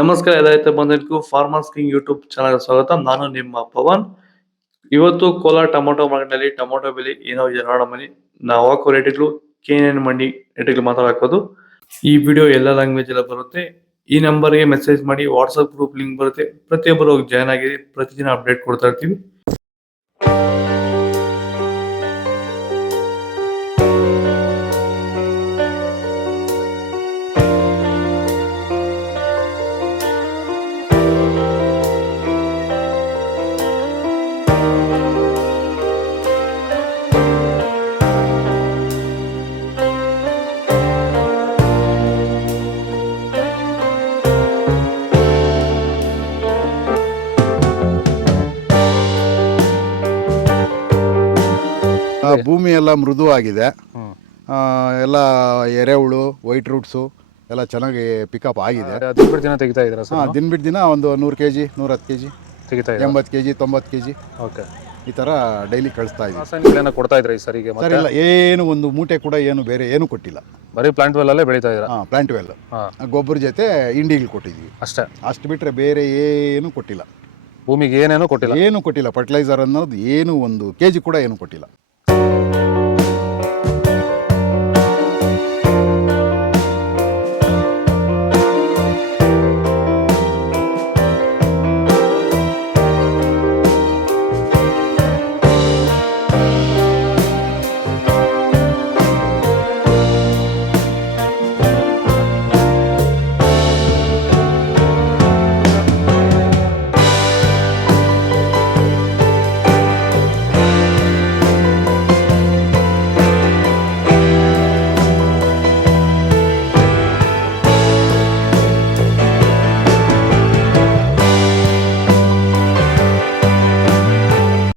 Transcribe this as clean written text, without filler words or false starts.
ನಮಸ್ಕಾರ ರೈತ ಬಂಧುಗಳಿಗೂ farmers king YouTube channel ಸ್ವಾಗತ. ನಾನು ನಿಮ್ಮ ಪವನ್. ಇವತ್ತು ಕೋಲಾರ ಟೊಮೊಟೊ ಮಾರ್ಕೆಟ್ನಲ್ಲಿ ಟೊಮೊಟೊ ಬೆಲೆ ಏನೋ ಇದೆ ನೋಡಮನಿ. ನಾವು ಹಾಕೋ ರೇಟ್ಗಳು KNN ಮಂಡಿ ರೇಟ್ಗಳು ಮಾತ್ರ ಹಾಕೋದು. ಈ ವಿಡಿಯೋ ಎಲ್ಲ ಲ್ಯಾಂಗ್ವೇಜ್ ಎಲ್ಲ ಬರುತ್ತೆ. ಈ ನಂಬರ್ಗೆ ಮೆಸೇಜ್ ಮಾಡಿ, ವಾಟ್ಸ್ಆಪ್ ಗ್ರೂಪ್ ಲಿಂಕ್ ಬರುತ್ತೆ. ಪ್ರತಿಯೊಬ್ಬರು ಜಾಯ್ನ್ ಆಗಿ ಪ್ರತಿದಿನ ಅಪ್ಡೇಟ್ ಕೊಡ್ತಾ ಇರ್ತೀವಿ. ಭೂಮಿ ಎಲ್ಲ ಮೃದುವಾಗಿದೆ. ಎಲ್ಲ ಎರೆಹುಳು, ವೈಟ್ ರೂಟ್ಸು ಎಲ್ಲ ಚೆನ್ನಾಗಿ ಪಿಕಪ್ ಆಗಿದೆ. ದಿನ ಬಿಟ್ಟು ದಿನ ತೆಗಿತಾ ಇದ್ದೀರಾ ಸರ್? ದಿನ ಬಿಟ್ಟು ದಿನ ಒಂದು 100 kg 110 kg ತೆಗಿತಾ ಇದ್ದೀರಾ? 80 kg 90 kg ಓಕೆ. ಈ ಥರ ಡೈಲಿ ಕಳಿಸ್ತಾ ಇದ್ದೀವಿ. ರಾಸಾಯನಿಕಗಳನ್ನ ಕೊಡ್ತಾ ಇದ್ರಾ ಈ ಸರಿಗೆ? ಸರ್ ಇಲ್ಲ, ಏನು ಒಂದು ಮೂಟೆ ಕೂಡ ಏನು ಬೇರೆ ಏನು ಕೊಟ್ಟಿಲ್ಲ. ಬರೀ ಪ್ಲಾಂಟ್ ವೆಲ್ ಅಲ್ಲೇ ಬೆಳೀತಾ ಇದ್ದೀರಾ? ಪ್ಲಾಂಟ್ ವೆಲ್ ಗೊಬ್ಬರ ಜೊತೆ ಇಂಡಿಗಳು ಕೊಟ್ಟಿದ್ವಿ ಅಷ್ಟೇ. ಅಷ್ಟು ಬಿಟ್ಟರೆ ಬೇರೆ ಏನು ಕೊಟ್ಟಿಲ್ಲ. ಭೂಮಿಗೆ ಏನೇನೋ ಕೊಟ್ಟಿಲ್ಲ? ಏನು ಕೊಟ್ಟಿಲ್ಲ. ಫರ್ಟಿಲೈಸರ್ ಅನ್ನೋದು ಏನು ಒಂದು KG ಕೂಡ ಏನು ಕೊಟ್ಟಿಲ್ಲ.